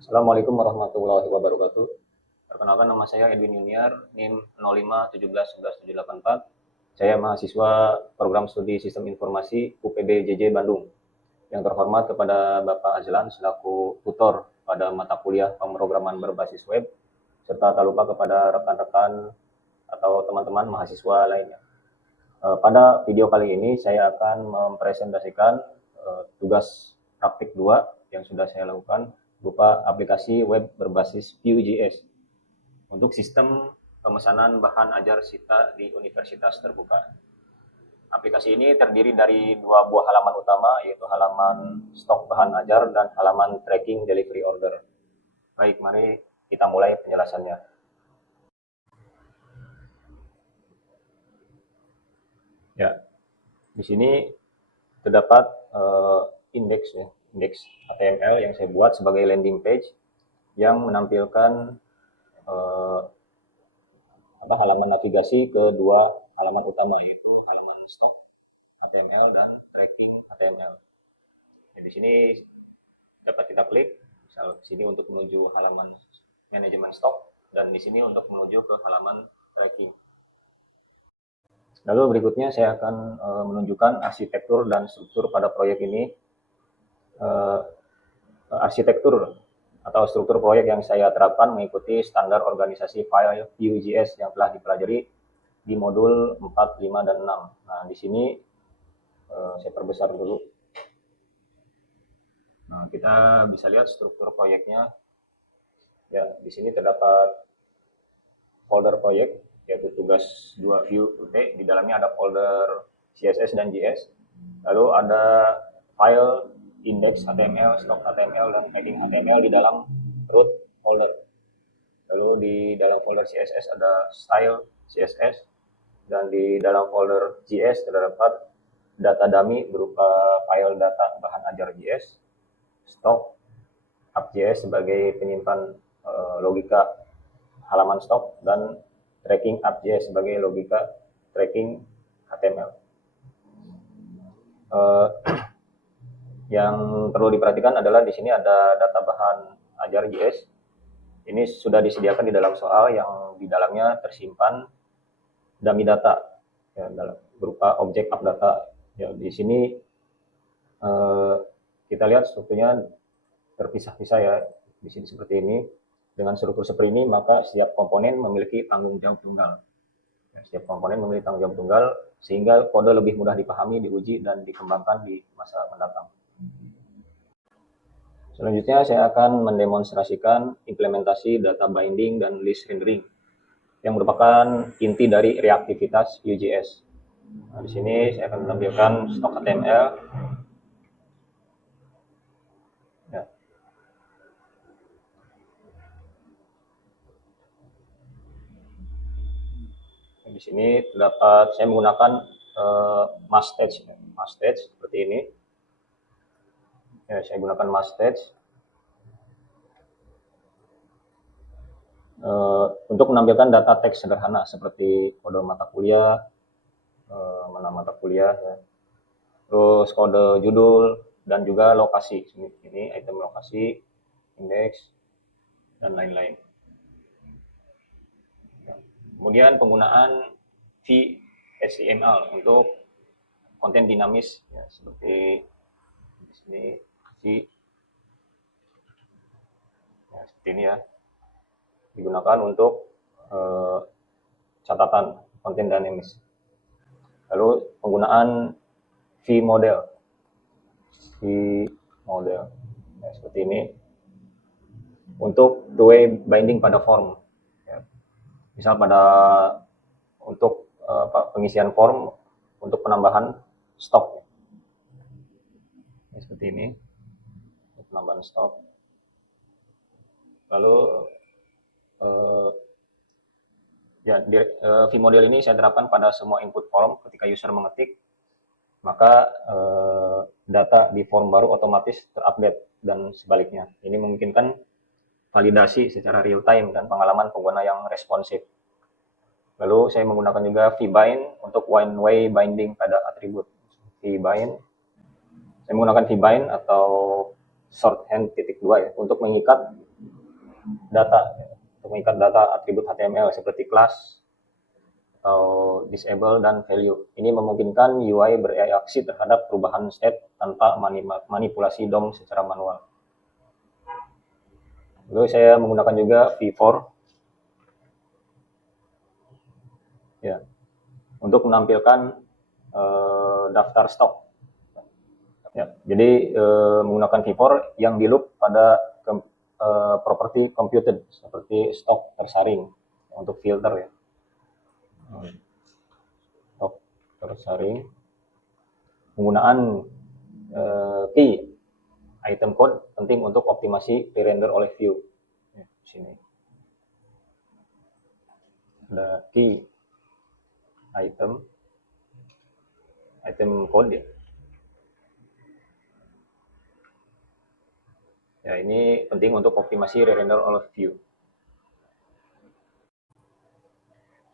Assalamualaikum warahmatullahi wabarakatuh. Perkenalkan nama saya Edwin Junior, NIM 0517111784. Saya mahasiswa program studi Sistem Informasi UPB JJ Bandung. Yang terhormat kepada Bapak Azlan selaku tutor pada mata kuliah pemrograman berbasis web, serta tak lupa kepada rekan-rekan atau teman-teman mahasiswa lainnya. Pada video kali ini saya akan mempresentasikan tugas praktik 2 yang sudah saya lakukan berupa aplikasi web berbasis Vue.js untuk sistem pemesanan bahan ajar SITA di Universitas Terbuka. Aplikasi ini terdiri dari 2 buah halaman utama, yaitu halaman stok bahan ajar dan halaman tracking delivery order. Baik, mari kita mulai penjelasannya. Ya, di sini terdapat indeks HTML yang saya buat sebagai landing page yang menampilkan halaman navigasi ke 2 halaman utama, yaitu halaman stok HTML dan tracking HTML. Di sini dapat kita klik, misal di sini untuk menuju halaman manajemen stok dan di sini untuk menuju ke halaman tracking. Lalu berikutnya saya akan menunjukkan arsitektur dan struktur pada proyek ini. Arsitektur atau struktur proyek yang saya terapkan mengikuti standar organisasi file Vue.js yang telah dipelajari di modul 4, 5, dan 6. Nah, di sini saya perbesar dulu. Nah, kita bisa lihat struktur proyeknya. Ya, di sini terdapat folder proyek, yaitu tugas 2 Vue. Di dalamnya ada folder CSS dan JS. Lalu ada file index HTML, stock HTML, dan tagging HTML di dalam root folder. Lalu di dalam folder CSS ada style CSS, dan di dalam folder JS terdapat data dummy berupa file data bahan ajar JS, stock app.js sebagai penyimpan logika halaman stok, dan tracking app.js sebagai logika tracking HTML. Yang perlu diperhatikan adalah di sini ada data bahan ajar JS. Ini sudah disediakan di dalam soal yang di dalamnya tersimpan dummy data, ya, berupa objek app data. Ya, di sini kita lihat strukturnya terpisah-pisah, ya. Di sini seperti ini. Dengan struktur seperti ini, maka setiap komponen memiliki tanggung jawab tunggal. Ya, setiap komponen memiliki tanggung jawab tunggal sehingga kode lebih mudah dipahami, diuji, dan dikembangkan di masa mendatang. Selanjutnya saya akan mendemonstrasikan implementasi data binding dan list rendering yang merupakan inti dari reaktivitas Vue.js. Nah, di sini saya akan menampilkan stok HTML. Ya. Di sini terdapat, saya menggunakan mustache seperti ini. Ya, saya gunakan mustache untuk menampilkan data teks sederhana seperti kode mata kuliah, mana mata kuliah, ya. Terus kode judul dan juga lokasi. Ini item lokasi, indeks, dan lain-lain. Kemudian penggunaan VHTML untuk konten dinamis, ya, seperti di sini, ya, seperti ini, ya, digunakan untuk catatan konten dinamis. Lalu penggunaan vModel, ya, seperti ini untuk two-way binding pada form. Ya. Misal untuk pengisian form untuk penambahan stok, ya, seperti ini untuk penambahan stok. Lalu vModel ini saya terapkan pada semua input form. Ketika user mengetik, maka data di form baru otomatis terupdate dan sebaliknya. Ini memungkinkan validasi secara real time dan pengalaman pengguna yang responsif. Lalu saya menggunakan juga vbind untuk one-way binding pada atribut. Vbind, saya menggunakan vbind atau shorthand titik 2 ya, untuk mengikat data, atribut HTML seperti kelas atau disable dan value. Ini memungkinkan UI bereaksi terhadap perubahan state tanpa manipulasi DOM secara manual. Lalu saya menggunakan juga V4 ya, untuk menampilkan daftar stok. Ya, jadi menggunakan V4 yang di loop pada properti computed seperti stok tersaring untuk filter ya. Stok tersaring. Penggunaan key item code penting untuk optimasi dirender oleh view. Ya, di sini ada key item code ya. Ya, ini penting untuk optimasi re-render oleh view.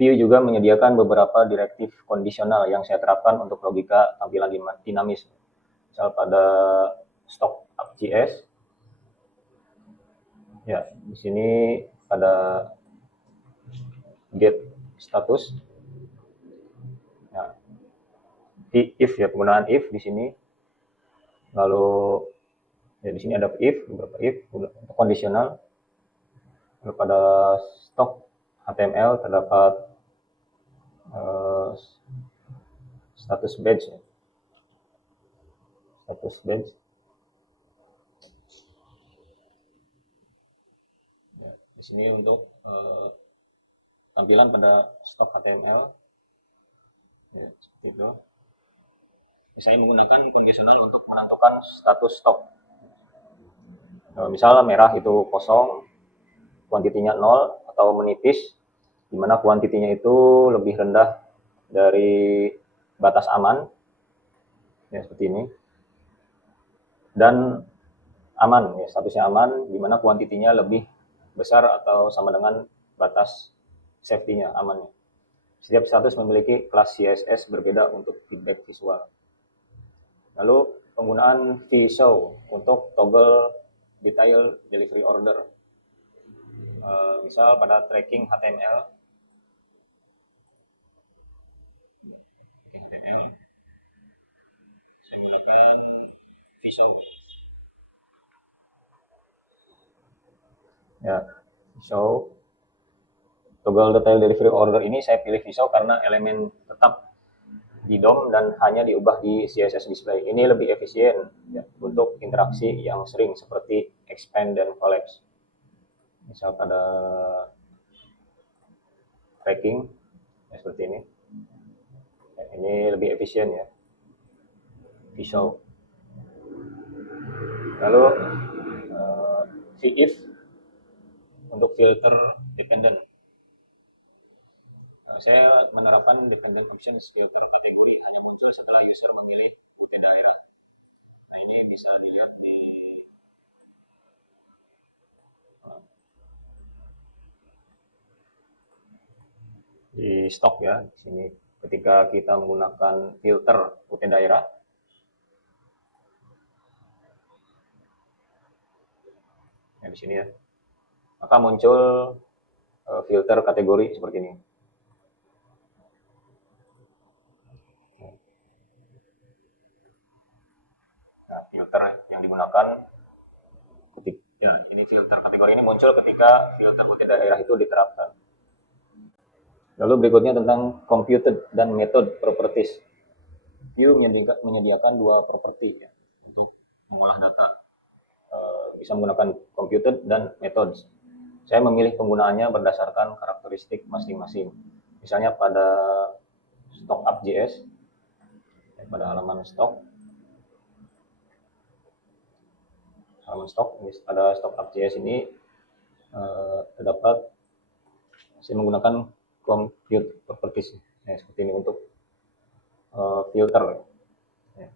View juga menyediakan beberapa direktif kondisional yang saya terapkan untuk logika tampilan dinamis. Misal pada stock.js, ya di sini pada get status, ya, if ya, penggunaan if di sini. Lalu ya di sini ada beberapa if untuk kondisional. Lalu pada stock HTML terdapat status badge ya. Status badge ya, di sini untuk tampilan pada stok HTML ya, seperti itu. Saya menggunakan kondisional untuk menentukan status stok. Misalnya merah itu kosong, kuantitinya 0 atau menipis, di mana kuantitinya itu lebih rendah dari batas aman, ya seperti ini. Dan aman, ya statusnya aman, di mana kuantitinya lebih besar atau sama dengan batas safety-nya, amannya. Setiap status memiliki kelas CSS berbeda untuk feedback visual. Lalu penggunaan vShow untuk toggle detail delivery order. Misal pada tracking HTML, saya gunakan vShow. Ya, vShow toggle detail delivery order ini saya pilih vShow karena elemen tetap di DOM dan hanya diubah di CSS display. Ini lebih efisien ya, untuk interaksi yang sering seperti expand dan collapse. Misal pada tracking ya, seperti ini. Ya, ini lebih efisien ya, vShow. Lalu if untuk filter dependent. Saya menerapkan dependent options filter kategori hanya muncul setelah user memilih UT daerah. Nah, ini bisa dilihat di stok ya, di sini ketika kita menggunakan filter UT daerah. Ya, di sini ya. Maka muncul filter kategori seperti ini. Nah, filter yang digunakan ya, ini filter kategori ini muncul ketika filter UT daerah itu diterapkan. Lalu berikutnya tentang computed dan method properties. Vue menyediakan dua properti ya, untuk mengolah data. Bisa menggunakan computed dan methods. Saya memilih penggunaannya berdasarkan karakteristik masing-masing. Misalnya pada stock app.js, pada halaman stock, pada stock app.js ini terdapat, saya menggunakan compute properties ya, seperti ini untuk filter. Ya.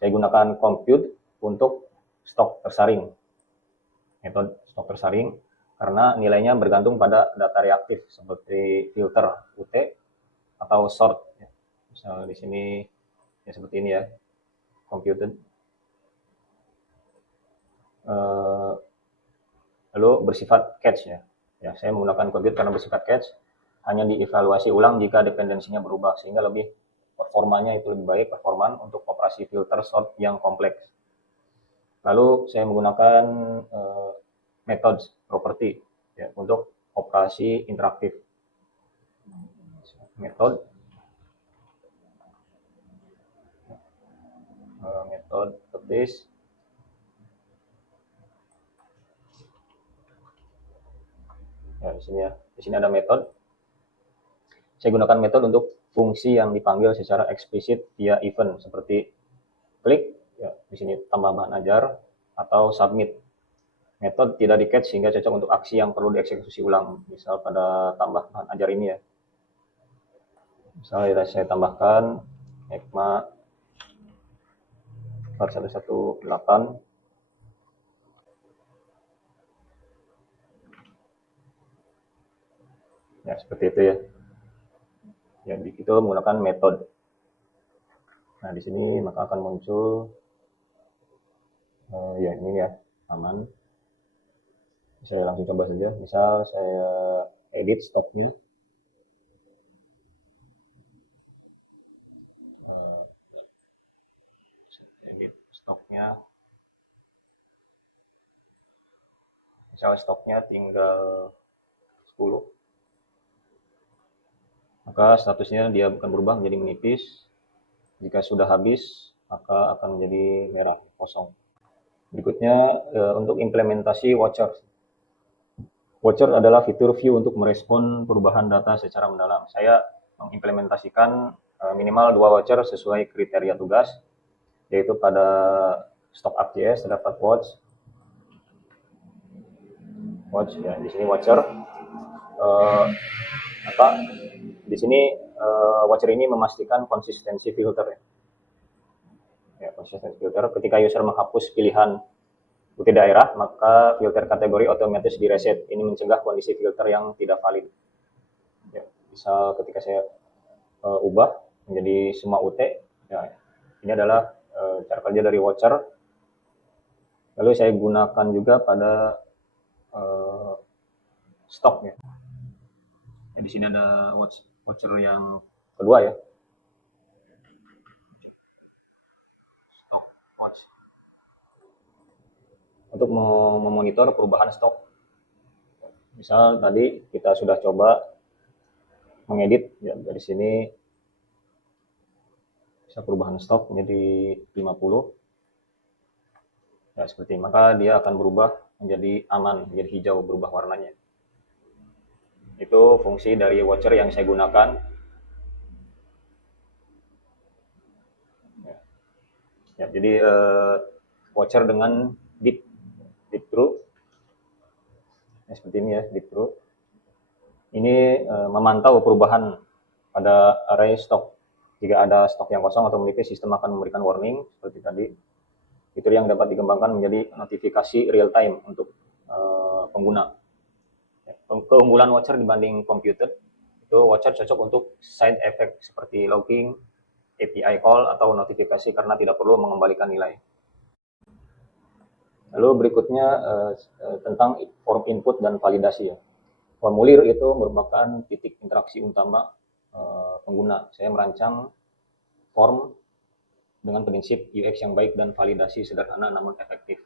Saya gunakan compute untuk stok tersaring, metode stok tersaring, karena nilainya bergantung pada data reaktif seperti filter UT atau sort. Ya. Misal di sini ya seperti ini ya, computed. eh, lalu bersifat catch ya. Ya, saya menggunakan compute karena bersifat catch, hanya dievaluasi ulang jika dependensinya berubah sehingga lebih performanya itu lebih baik performan untuk operasi filter sort yang kompleks. Lalu saya menggunakan methods property ya, untuk operasi interaktif. Metode metode ketis ya, di sini ya. Di sini ada metode. Saya gunakan metode untuk fungsi yang dipanggil secara eksplisit via event seperti klik ya, di sini tambah bahan ajar atau submit. Metode tidak di-catch sehingga cocok untuk aksi yang perlu dieksekusi ulang. Misal pada tambah bahan ajar ini ya. Misalnya saya tambahkan ECMA 4118 ya, seperti itu ya. Ya, itu menggunakan metode. Nah, di sini maka akan muncul ya ini ya, aman. Saya langsung coba saja. Misal saya edit stoknya. Edit stoknya. Misal stoknya tinggal 10. Maka statusnya dia bukan berubah menjadi menipis. Jika sudah habis, maka akan menjadi merah, kosong. Berikutnya untuk implementasi watcher. Watcher adalah fitur view untuk merespon perubahan data secara mendalam. Saya mengimplementasikan minimal 2 watcher sesuai kriteria tugas, yaitu pada stok ArcGIS terdapat watch ya, di sini watcher di sini watcher ini memastikan konsistensi filter ya, konsistensi filter. Ketika user menghapus pilihan putih daerah, maka filter kategori otomatis direset. Ini mencegah kondisi filter yang tidak valid. Ya, misal ketika saya ubah menjadi semua UT, ya, ini adalah cara kerja dari watcher. Lalu saya gunakan juga pada stok ya. Di sini ada watcher yang kedua ya. Stok watch. Untuk memonitor perubahan stok. Misal tadi kita sudah coba mengedit ya, dari sini bisa perubahan stok menjadi 50. Ya, seperti ini. Maka dia akan berubah menjadi aman, menjadi hijau, berubah warnanya. Itu fungsi dari watcher yang saya gunakan. Ya, jadi watcher dengan deep true. Ya, seperti ini ya, deep true. Ini memantau perubahan pada array stok. Jika ada stok yang kosong atau menipis, sistem akan memberikan warning seperti tadi. Fitur yang dapat dikembangkan menjadi notifikasi real time untuk pengguna. Keunggulan watcher dibanding computer, itu watcher cocok untuk side effect seperti logging, API call, atau notifikasi karena tidak perlu mengembalikan nilai. Lalu berikutnya tentang form input dan validasi ya. Formulir itu merupakan titik interaksi utama pengguna. Saya merancang form dengan prinsip UX yang baik dan validasi sederhana namun efektif.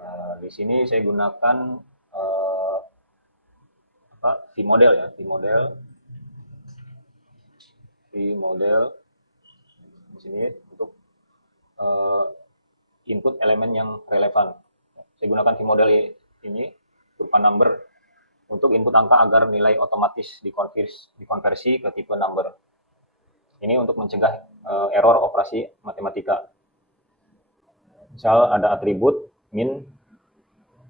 Nah, di sini saya gunakan V-model ya, V-model di sini untuk input elemen yang relevan. Saya gunakan V-model ini berupa number untuk input angka agar nilai otomatis dikonversi ke tipe number. Ini untuk mencegah error operasi matematika. Misal ada atribut min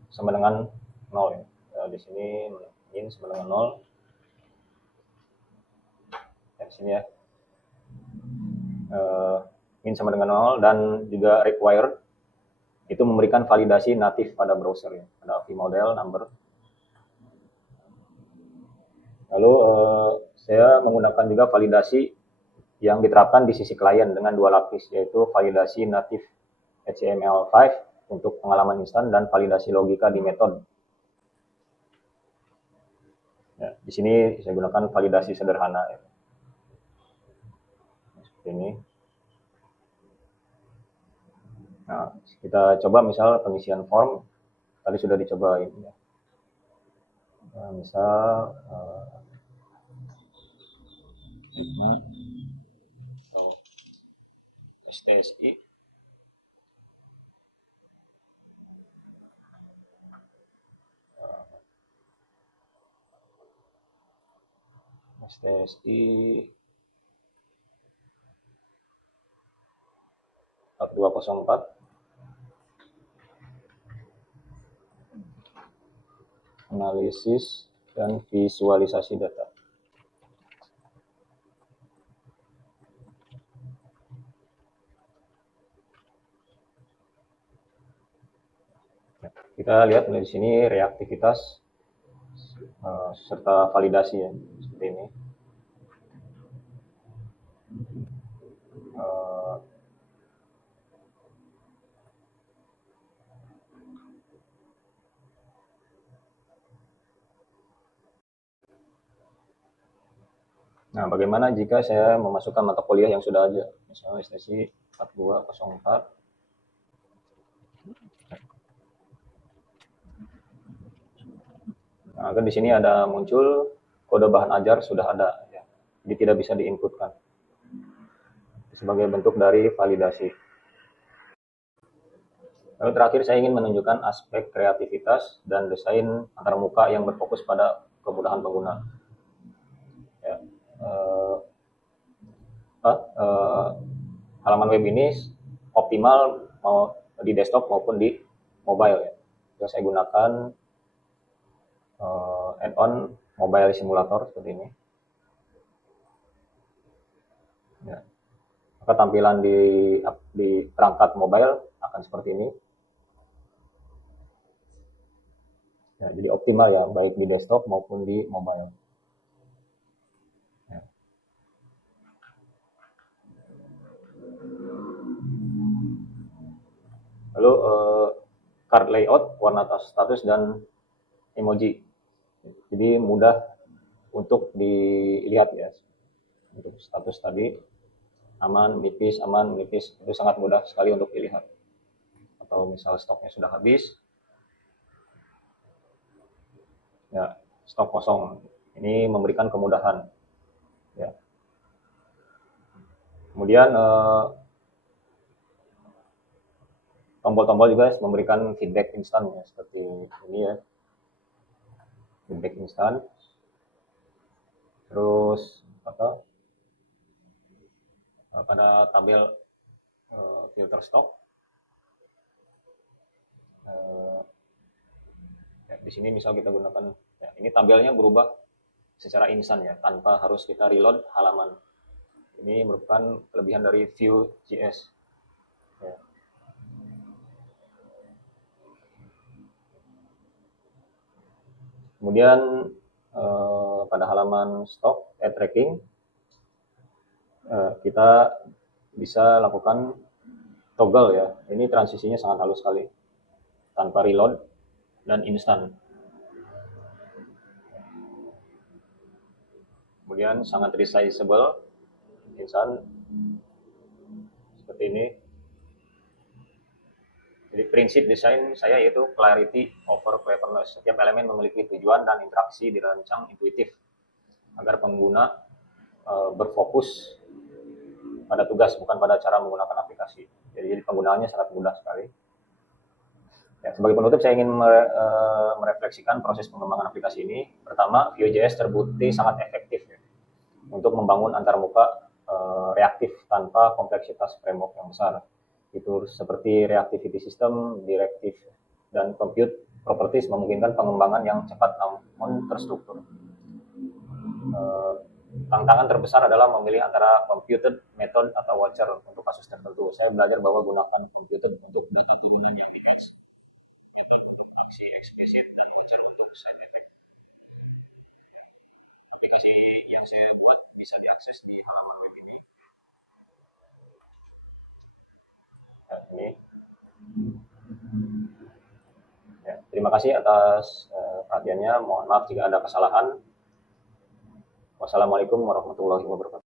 sama dengan 0 ya. Di sini min sama dengan 0. Di sini ya. Min sama dengan 0 dan juga required itu memberikan validasi natif pada browser ya. Ada V-model number. Lalu saya menggunakan juga validasi yang diterapkan di sisi klien dengan 2 lapis, yaitu validasi native HTML5 untuk pengalaman instan dan validasi logika di metode. Ya, di sini saya gunakan validasi sederhana. Ya. Seperti ini. Nah, kita coba misal pengisian form. Tadi sudah dicoba ini. Ya. Nah, misal atau STSI. STSI 4204 analisis dan visualisasi data. Kita lihat di sini reaktivitas serta validasi ya, seperti ini. Nah, bagaimana jika saya memasukkan mata kuliah yang sudah ada, misalnya STSI 4204. Nah, kan di sini ada muncul kode bahan ajar sudah ada, ya. Jadi tidak bisa diinputkan sebagai bentuk dari validasi. Lalu terakhir saya ingin menunjukkan aspek kreativitas dan desain antarmuka yang berfokus pada kemudahan pengguna. Ya. Halaman web ini optimal mau di desktop maupun di mobile. Ya. Jadi saya gunakan add-on mobile simulator seperti ini. Ya. Maka tampilan di perangkat mobile akan seperti ini. Ya, jadi optimal ya, baik di desktop maupun di mobile. Ya. Lalu card layout, warna status dan emoji. Jadi mudah untuk dilihat ya. Untuk status tadi aman, nipis, itu sangat mudah sekali untuk dilihat. Atau misal stoknya sudah habis, ya stok kosong. Ini memberikan kemudahan. Ya. Kemudian tombol-tombol juga memberikan feedback instan ya, seperti ini ya, feedback instan. Terus pada tabel filter stok, ya, di sini misal kita gunakan, ya, ini tabelnya berubah secara instan ya, tanpa harus kita reload halaman. Ini merupakan kelebihan dari Vue.js. Ya. Kemudian pada halaman stok tracking, kita bisa lakukan toggle ya. Ini transisinya sangat halus sekali, tanpa reload dan instan. Kemudian sangat resizable, instan seperti ini. Jadi prinsip desain saya yaitu clarity over cleverness. Setiap elemen memiliki tujuan dan interaksi dirancang intuitif agar pengguna berfokus pada tugas, bukan pada cara menggunakan aplikasi. Jadi penggunaannya sangat mudah sekali. Ya, sebagai penutup saya ingin merefleksikan proses pengembangan aplikasi ini. Pertama, Vue.js terbukti sangat efektif ya, untuk membangun antarmuka reaktif tanpa kompleksitas framework yang besar. Itu seperti reactivity system, directive, dan compute properties memungkinkan pengembangan yang cepat namun terstruktur. Tantangan terbesar adalah memilih antara computed method atau watcher untuk kasus tertentu. Saya belajar bahwa gunakan computed untuk data turunannya image, eksplisit, dan side effect. Aplikasi yang saya buat bisa diakses di halaman web ini. Nah, ini Terima kasih atas perhatiannya. Mohon maaf jika ada kesalahan. Wassalamualaikum warahmatullahi wabarakatuh.